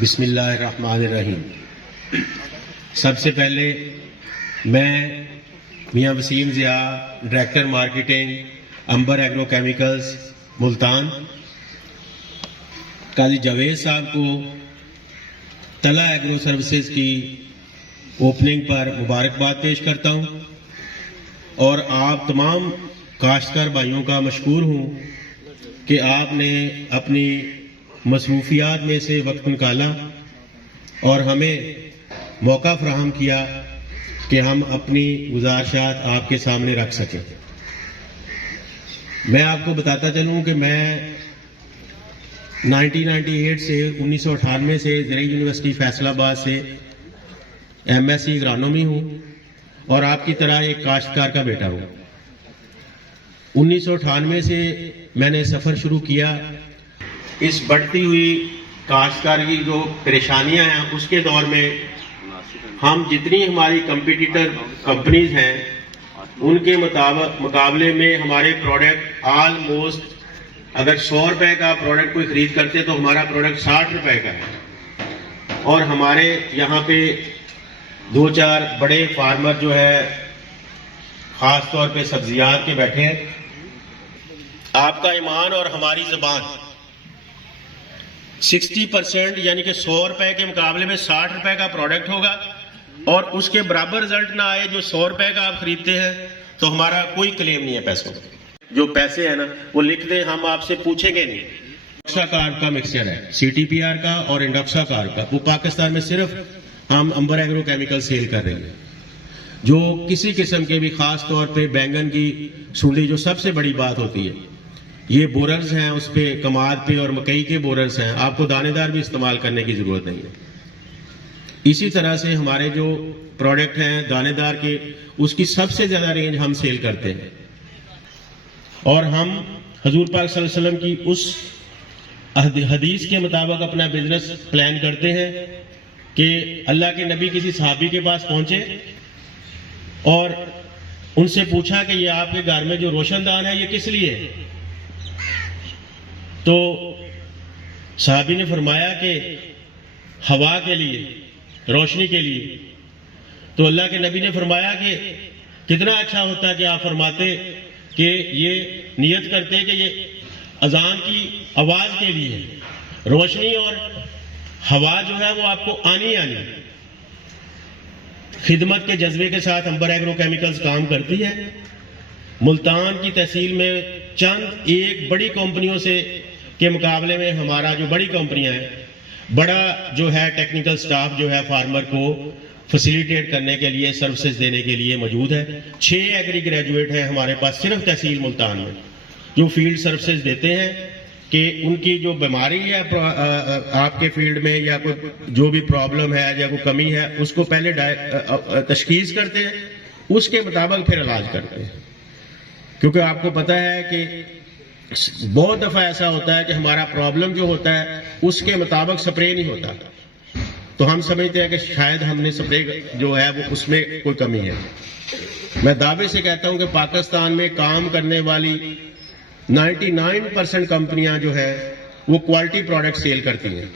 بسم اللہ الرحمن الرحیم۔ سب سے پہلے میں میاں وسیم ضیاء، ڈائریکٹر مارکیٹنگ امبر ایگرو کیمیکلز ملتان، قاضی جاوید صاحب کو تلا ایگرو سروسز کی اوپننگ پر مبارکباد پیش کرتا ہوں، اور آپ تمام کاشتکار بھائیوں کا مشکور ہوں کہ آپ نے اپنی مصروفیات میں سے وقت نکالا اور ہمیں موقع فراہم کیا کہ ہم اپنی گزارشات آپ کے سامنے رکھ سکیں۔ میں آپ کو بتاتا چلوں کہ میں 1998 سے 1998 سے زرعی یونیورسٹی فیصل آباد سے ایم ایس سی اگرانومی ہوں اور آپ کی طرح ایک کاشتکار کا بیٹا ہوں۔ 1998 سے میں نے سفر شروع کیا۔ اس بڑھتی ہوئی کاشتکاری کی جو پریشانیاں ہیں اس کے دور میں ہم جتنی ہماری کمپیٹیٹر کمپنیز ہیں ان کے مقابلے میں ہمارے پروڈکٹ آلموسٹ اگر 100 روپے کا پروڈکٹ کوئی خرید کرتے تو ہمارا پروڈکٹ 60 روپے کا ہے، اور ہمارے یہاں پہ 2-4 بڑے فارمر جو ہے خاص طور پہ سبزیات کے بیٹھے ہیں۔ آپ کا ایمان اور ہماری زبان 60% یعنی کہ 100 روپے کے مقابلے میں 60 روپے کا پروڈکٹ ہوگا، اور اس کے برابر رزلٹ نہ آئے جو 100 روپے کا آپ خریدتے ہیں تو ہمارا کوئی کلیم نہیں ہے پیسوں کا۔ جو پیسے ہیں نا وہ لکھ دیں، ہم آپ سے پوچھیں گے نہیں۔ انڈوکسا کارب کا مکسچر ہے، سی ٹی پی آر کا اور انڈوکسا کارب کا، وہ پاکستان میں صرف ہم امبر ایگرو کیمیکل سیل کر رہے ہیں۔ جو کسی قسم کے بھی، خاص طور پہ بینگن کی سونڈی جو سب سے بڑی بات ہوتی ہے، یہ بوررز ہیں اس پہ، کماد پہ اور مکئی کے بوررز ہیں، آپ کو دانے دار بھی استعمال کرنے کی ضرورت نہیں ہے۔ اسی طرح سے ہمارے جو پروڈکٹ ہیں دانے دار کے، اس کی سب سے زیادہ رینج ہم سیل کرتے ہیں، اور ہم حضور پاک صلی اللہ علیہ وسلم کی اس حدیث کے مطابق اپنا بزنس پلان کرتے ہیں کہ اللہ کے نبی کسی صحابی کے پاس پہنچے اور ان سے پوچھا کہ یہ آپ کے گھر میں جو روشن دان ہے یہ کس لیے ہے؟ تو صحابی نے فرمایا کہ ہوا کے لیے، روشنی کے لیے۔ تو اللہ کے نبی نے فرمایا کہ کتنا اچھا ہوتا کہ آپ فرماتے کہ یہ نیت کرتے کہ یہ اذان کی آواز کے لیے، روشنی اور ہوا جو ہے وہ آپ کو آنی خدمت کے جذبے کے ساتھ امبر ایگرو کیمیکلز کام کرتی ہے۔ ملتان کی تحصیل میں چند ایک بڑی کمپنیوں سے کے مقابلے میں ہمارا جو بڑی کمپنیاں ہیں، بڑا جو ہے ٹیکنیکل سٹاف جو ہے فارمر کو فیسیلیٹیٹ کرنے کے لیے، سروسز دینے کے لیے موجود ہے۔ 6 ایگری گریجویٹ ہیں ہمارے پاس صرف تحصیل ملتان میں، جو فیلڈ سروسز دیتے ہیں کہ ان کی جو بیماری ہے آپ کے فیلڈ میں، یا کوئی جو بھی پرابلم ہے یا کوئی کمی ہے، اس کو پہلے تشخیص کرتے ہیں، اس کے مطابق پھر علاج کرتے ہیں۔ کیونکہ آپ کو پتہ ہے کہ بہت دفعہ ایسا ہوتا ہے کہ ہمارا پرابلم جو ہوتا ہے اس کے مطابق سپرے نہیں ہوتا، تو ہم سمجھتے ہیں کہ شاید ہم نے سپرے جو ہے وہ اس میں کوئی کمی ہے۔ میں دعوے سے کہتا ہوں کہ پاکستان میں کام کرنے والی 99% کمپنیاں جو ہے وہ کوالٹی پروڈکٹ سیل کرتی ہیں۔